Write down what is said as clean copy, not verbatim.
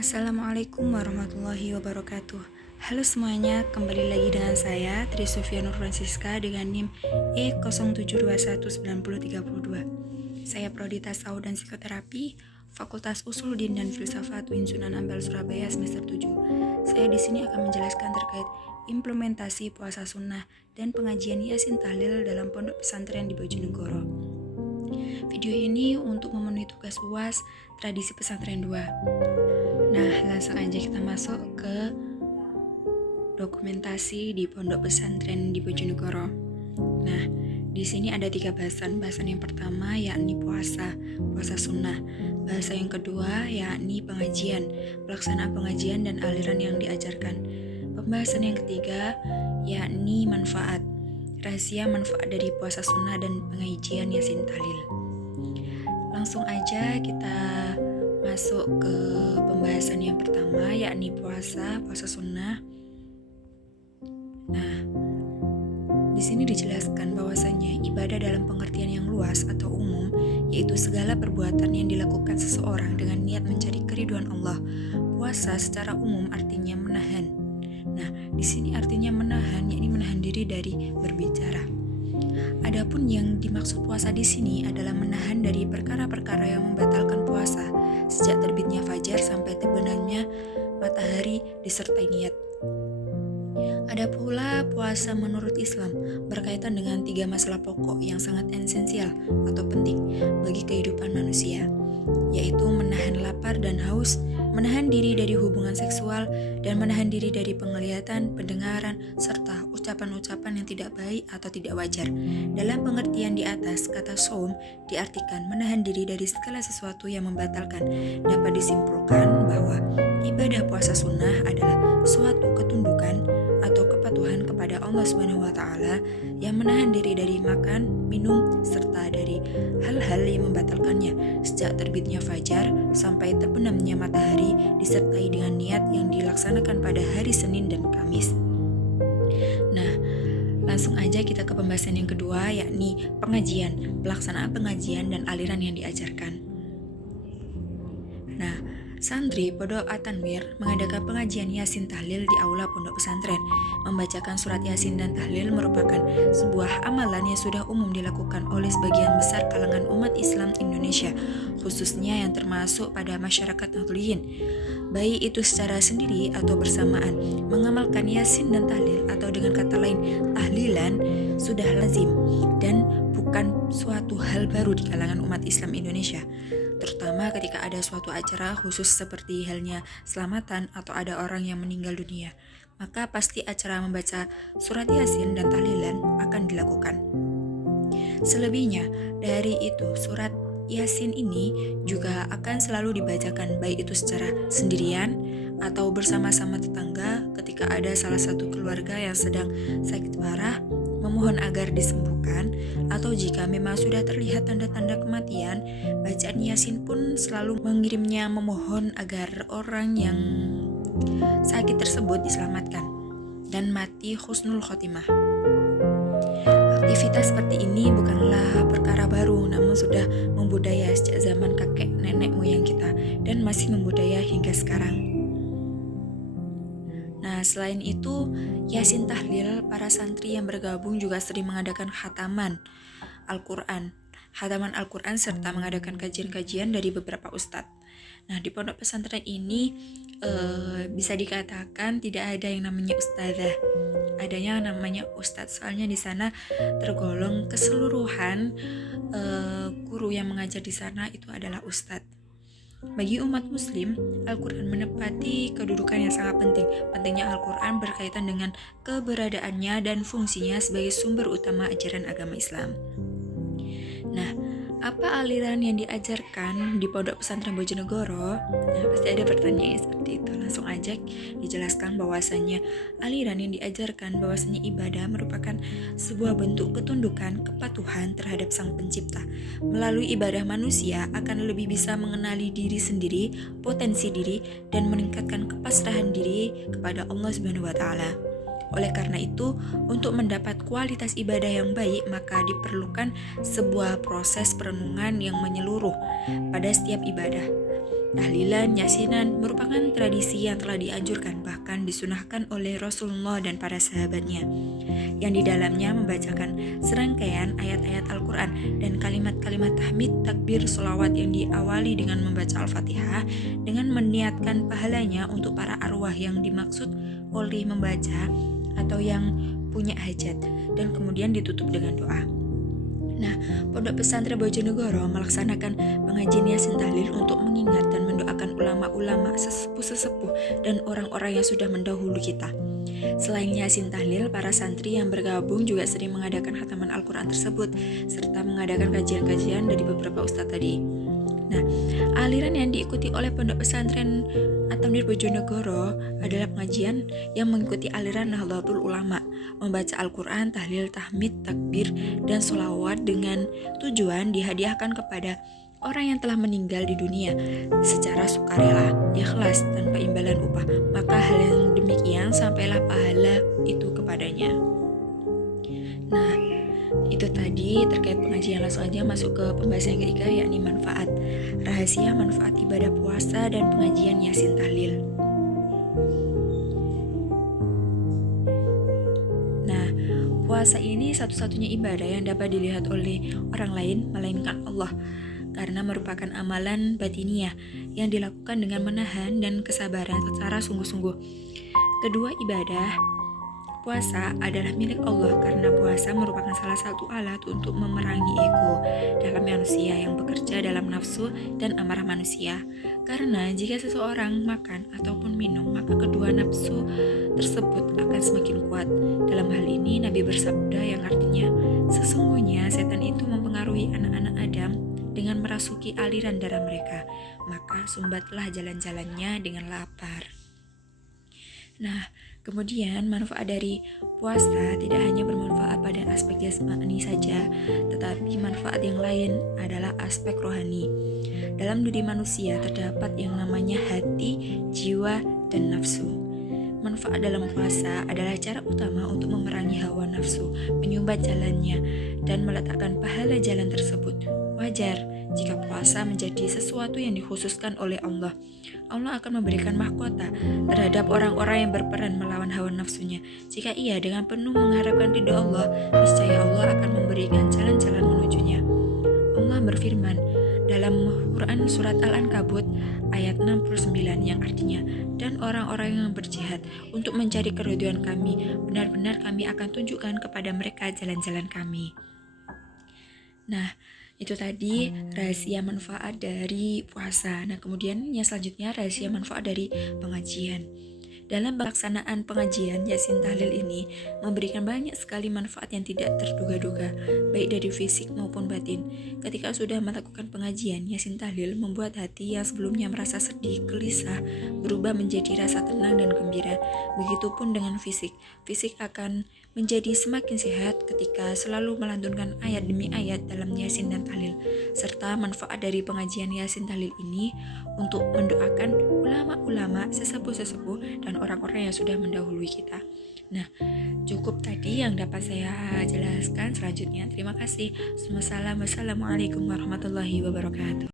Assalamualaikum warahmatullahi wabarakatuh. Halo semuanya, kembali lagi dengan saya Tri Sofia Nur Francisca dengan NIM E07219032. Saya Prodi Tasawuf dan Psikoterapi, Fakultas Usuluddin dan Filsafat UIN Sunan Ampel Surabaya semester 7. Saya di sini akan menjelaskan terkait implementasi puasa sunnah dan pengajian Yasin Tahlil dalam pondok pesantren di Bojonegoro. Video ini untuk memenuhi tugas UAS tradisi pesantren 2. Nah, langsung aja kita masuk ke dokumentasi di pondok pesantren di Bojonegoro. Nah, di sini ada 3 bahasan. Bahasan yang pertama yakni puasa sunnah. Bahasan yang kedua yakni pengajian, pelaksanaan pengajian dan aliran yang diajarkan. Pembahasan yang ketiga yakni manfaat, rahasia manfaat dari puasa sunnah dan pengajian Yasin Tahlil. Langsung aja kita masuk ke pembahasan yang pertama yakni puasa sunnah. Nah, di sini dijelaskan bahwasanya ibadah dalam pengertian yang luas atau umum yaitu segala perbuatan yang dilakukan seseorang dengan niat mencari keridhaan Allah. Puasa secara umum artinya menahan. Nah, di sini artinya menahan yakni menahan diri dari berbicara. Adapun yang dimaksud puasa di sini adalah menahan dari perkara-perkara yang membatalkan puasa sejak terbitnya fajar sampai terbenamnya matahari disertai niat. Ada pula puasa menurut Islam berkaitan dengan 3 masalah pokok yang sangat esensial atau penting bagi kehidupan manusia, yaitu menahan lapar dan haus, menahan diri dari hubungan seksual, dan menahan diri dari penglihatan, pendengaran, serta ucapan-ucapan yang tidak baik atau tidak wajar. Dalam pengertian di atas, kata shaum diartikan menahan diri dari segala sesuatu yang membatalkan. Dapat disimpulkan bahwa ibadah puasa sunnah adalah suatu ketundukan atau kepatuhan kepada Allah Subhanahu wa taala yang menahan diri dari makan, minum, serta dari hal-hal yang membatalkannya sejak terbitnya fajar sampai terbenamnya matahari disertai dengan niat yang dilaksanakan pada hari Senin dan Kamis. Nah, langsung aja kita ke pembahasan yang kedua yakni pengajian, pelaksanaan pengajian dan aliran yang diajarkan. Nah, santri Pondok At-Tanwir mengadakan pengajian Yasin Tahlil di aula pondok pesantren. Membacakan surat Yasin dan Tahlil merupakan sebuah amalan yang sudah umum dilakukan oleh sebagian besar kalangan umat Islam Indonesia, khususnya yang termasuk pada masyarakat Nahdliyin. Baik itu secara sendiri atau bersamaan, mengamalkan Yasin dan Tahlil atau dengan kata lain tahlilan sudah lazim dan bukan suatu hal baru di kalangan umat Islam Indonesia, terutama ketika ada suatu acara khusus seperti halnya selamatan atau ada orang yang meninggal dunia, maka pasti acara membaca surat Yasin dan tahlilan akan dilakukan. Selebihnya dari itu, surat Yasin ini juga akan selalu dibacakan baik itu secara sendirian atau bersama-sama tetangga ketika ada salah satu keluarga yang sedang sakit parah memohon agar disembuhkan, atau jika memang sudah terlihat tanda-tanda kematian, bacaan Yasin pun selalu mengirimnya memohon agar orang yang sakit tersebut diselamatkan dan mati husnul khotimah. Aktivitas seperti ini bukanlah perkara baru, namun sudah membudaya sejak zaman kakek nenek moyang kita dan masih membudaya hingga sekarang. Nah, selain itu, Yasin Tahlil, para santri yang bergabung juga sering mengadakan khataman Al-Quran serta mengadakan kajian-kajian dari beberapa ustadz. Nah, di pondok pesantren ini bisa dikatakan tidak ada yang namanya ustadzah, adanya namanya ustadz. Soalnya di sana tergolong keseluruhan guru yang mengajar di sana itu adalah ustadz. Bagi umat muslim, Al-Quran menepati kedudukan yang sangat penting. Pentingnya Al-Quran berkaitan dengan keberadaannya dan fungsinya sebagai sumber utama ajaran agama Islam. Nah, apa aliran yang diajarkan di Pondok Pesantren Bojonegoro? Nah, pasti ada pertanyaan seperti itu. Langsung aja dijelaskan bahwasanya aliran yang diajarkan bahwasanya ibadah merupakan sebuah bentuk ketundukan, kepatuhan terhadap Sang Pencipta. Melalui ibadah manusia akan lebih bisa mengenali diri sendiri, potensi diri, dan meningkatkan kepasrahan diri kepada Allah Subhanahu wa taala. Oleh karena itu, untuk mendapat kualitas ibadah yang baik, maka diperlukan sebuah proses perenungan yang menyeluruh pada setiap ibadah. Tahlilan, yasinan merupakan tradisi yang telah dianjurkan bahkan disunahkan oleh Rasulullah dan para sahabatnya, yang di dalamnya membacakan serangkaian ayat-ayat Al-Quran dan kalimat-kalimat tahmid, takbir, sholawat yang diawali dengan membaca Al-Fatihah dengan meniatkan pahalanya untuk para arwah yang dimaksud oleh membaca atau yang punya hajat, dan kemudian ditutup dengan doa. Nah, Pondok Pesantren Bojonegoro melaksanakan pengajian Yasin Tahlil untuk mengingat dan mendoakan ulama-ulama, sesepuh-sesepuh, dan orang-orang yang sudah mendahului kita. Selain Yasin Tahlil, para santri yang bergabung juga sering mengadakan khataman Al-Quran tersebut, serta mengadakan kajian-kajian dari beberapa ustadz tadi. Nah, aliran yang diikuti oleh Pondok Pesantren At-Tamrir Bojonegoro adalah pengajian yang mengikuti aliran Nahdlatul Ulama, membaca Al-Quran, tahlil, tahmid, takbir, dan sholawat dengan tujuan dihadiahkan kepada orang yang telah meninggal di dunia secara sukarela, ikhlas, tanpa imbalan upah. Maka hal yang demikian sampailah pahala itu kepadanya. Nah, itu tadi terkait pengajian. Langsung aja masuk ke pembahasan yang ketiga, yakni manfaat. Rahasia manfaat ibadah puasa dan pengajian Yasin Tahlil. Nah, puasa ini satu-satunya ibadah yang dapat dilihat oleh orang lain melainkan Allah, karena merupakan amalan batiniah yang dilakukan dengan menahan dan kesabaran secara sungguh-sungguh. Kedua ibadah puasa adalah milik Allah karena puasa merupakan salah satu alat untuk memerangi ego dalam manusia yang bekerja dalam nafsu dan amarah manusia. Karena jika seseorang makan ataupun minum, maka kedua nafsu tersebut akan semakin kuat. Dalam hal ini Nabi bersabda yang artinya, sesungguhnya setan itu mempengaruhi anak-anak Adam dengan merasuki aliran darah mereka, maka sumbatlah jalan-jalannya dengan lapar. Nah, kemudian manfaat dari puasa tidak hanya bermanfaat pada aspek jasmani saja, tetapi manfaat yang lain adalah aspek rohani. Dalam diri manusia terdapat yang namanya hati, jiwa, dan nafsu. Manfaat dalam puasa adalah cara utama untuk memerangi hawa nafsu, menyumbat jalannya, dan meletakkan pahala jalan tersebut. Wajar jika puasa menjadi sesuatu yang dikhususkan oleh Allah. Allah akan memberikan mahkota terhadap orang-orang yang berperan melawan hawa nafsunya. Jika ia dengan penuh mengharapkan ridha Allah, niscaya Allah akan memberikan jalan-jalan menujunya. Allah berfirman dalam Quran surat Al-Ankabut ayat 69 yang artinya, dan orang-orang yang berjihad untuk mencari keridhaan kami, benar-benar kami akan tunjukkan kepada mereka jalan-jalan kami. Nah, itu tadi rahasia manfaat dari puasa. Nah, kemudian yang selanjutnya rahasia manfaat dari pengajian. Dalam pelaksanaan pengajian Yasin Tahlil ini memberikan banyak sekali manfaat yang tidak terduga-duga, baik dari fisik maupun batin. Ketika sudah melakukan pengajian, Yasin Tahlil membuat hati yang sebelumnya merasa sedih, gelisah, berubah menjadi rasa tenang dan gembira. Begitupun dengan fisik. Fisik akan menjadi semakin sehat ketika selalu melantunkan ayat demi ayat dalam Yasin dan Tahlil. Serta manfaat dari pengajian Yasin Tahlil ini untuk mendoakan ulama-ulama, sesepuh-sesepuh, dan orang-orang yang sudah mendahului kita. Nah, cukup tadi yang dapat saya jelaskan. Selanjutnya, terima kasih. Wassalamualaikum warahmatullahi wabarakatuh.